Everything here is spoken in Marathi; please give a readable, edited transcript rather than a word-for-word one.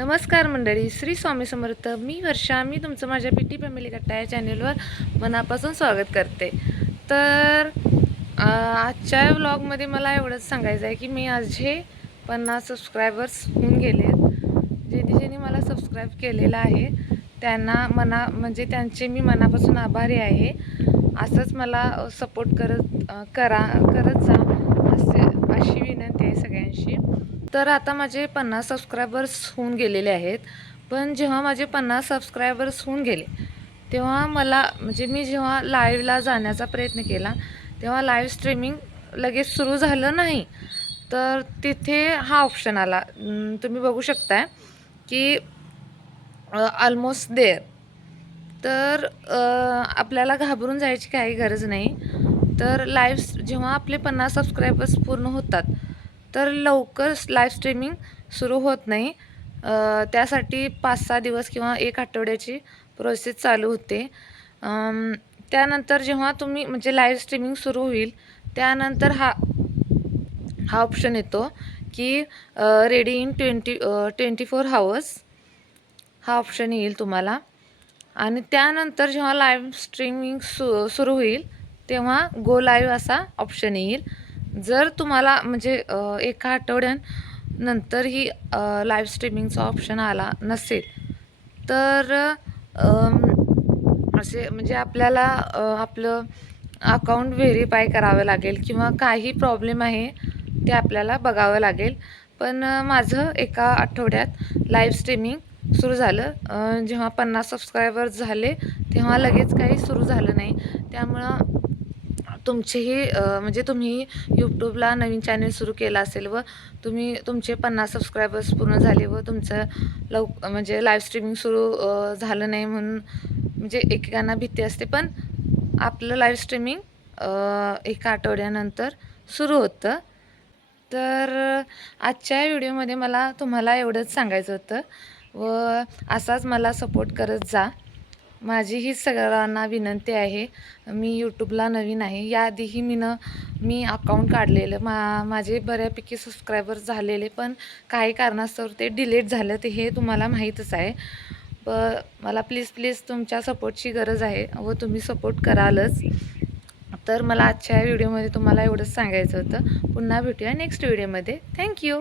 नमस्कार मंडळी, श्री स्वामी समर्थ. मी वर्षा. मी तुमचं माझ्या पी टी फॅमिली कट्टा या चॅनलवर मनापासून स्वागत करते. तर आजच्या व्लॉगमध्ये मला एवढंच सांगायचं आहे की मी माझे 50 सबस्क्रायबर्स होऊन गेले आहेत. ज्यांनी मला सबस्क्राईब केलेलं आहे त्यांना म्हणजे त्यांचे मी मनापासून आभारी आहे. असंच मला सपोर्ट करत जा अशी विनंती आहे सगळ्यांशी. तर आता माझे 50 सबस्क्रायबर्स होऊन गेलेले आहेत. पण जेव्हा माझे 50 सबस्क्रायबर्स होऊन गेले तेव्हा मला म्हणजे मी जेव्हा लाईव्हला जाण्याचा प्रयत्न केला तेव्हा लाईव्ह स्ट्रीमिंग लगेच सुरू झालं नाही. तर तिथे हा ऑप्शन आला, तुम्ही बघू शकताय की ऑलमोस्ट देअर. तर आपल्याला घाबरून जायची काही गरज नाही. तर जेव्हा आपले 50 सबस्क्रायबर्स पूर्ण होतात तर लवकर लाईव्ह स्ट्रीमिंग सुरू होत नाही. त्यासाठी 5-6 दिवस किंवा 1 आठवड्याची प्रोसेस चालू होते. त्यानंतर जेव्हा तुम्ही म्हणजे लाईव्ह स्ट्रीमिंग सुरू होईल त्यानंतर हा ऑप्शन येतो की रेडी इन 24 हावर्स हा ऑप्शन येईल तुम्हाला. आणि त्यानंतर जेव्हा लाईव्ह स्ट्रीमिंग सुरू होईल तेव्हा गो लाईव्ह असा ऑप्शन येईल. जर तुम्हाला म्हणजे एका आठवड्यानंतर ही लाईव्ह स्ट्रीमिंगचा ऑप्शन आला नसेल तर असे म्हणजे आपल्याला आपलं अकाउंट व्हेरीफाय करावं लागेल किंवा काही प्रॉब्लेम आहे ते आपल्याला बघावं लागेल. पण माझं एका आठवड्यात लाईव्ह स्ट्रीमिंग सुरू झालं. जेव्हा 50 सबस्क्रायबर्स झाले तेव्हा लगेच काही सुरू झालं नाही. त्यामुळं तुमचेही म्हणजे तुम्ही यूट्यूबला नवीन चॅनल सुरू केला असेल व तुमचे 50 सबस्क्रायबर्स पूर्ण झाले व तुमचं म्हणजे लाईव्ह स्ट्रीमिंग सुरू झालं नाही म्हणून म्हणजे एकेकांना भीती असते. पण आपलं लाईव्ह स्ट्रीमिंग एका आठवड्यानंतर सुरू होतं. तर आजच्या व्हिडिओमध्ये मला तुम्हाला एवढंच सांगायचं होतं व असाच मला सपोर्ट करत जा. माझी ही सगळ्यांना विनंती आहे. मी यूट्यूबला नवीन आहे. याआधीही मी अकाउंट काढलेलं माझे बऱ्यापैकी सबस्क्रायबर्स झालेले, पण काही कारणास्तव ते डिलीट झालं. ते हे तुम्हाला माहीतच आहे. मला प्लीज तुमच्या सपोर्टची गरज आहे व तुम्ही सपोर्ट करालच. तर मला आजच्या व्हिडिओमध्ये तुम्हाला एवढंच सांगायचं होतं. पुन्हा भेटूया नेक्स्ट व्हिडिओमध्ये. थँक्यू.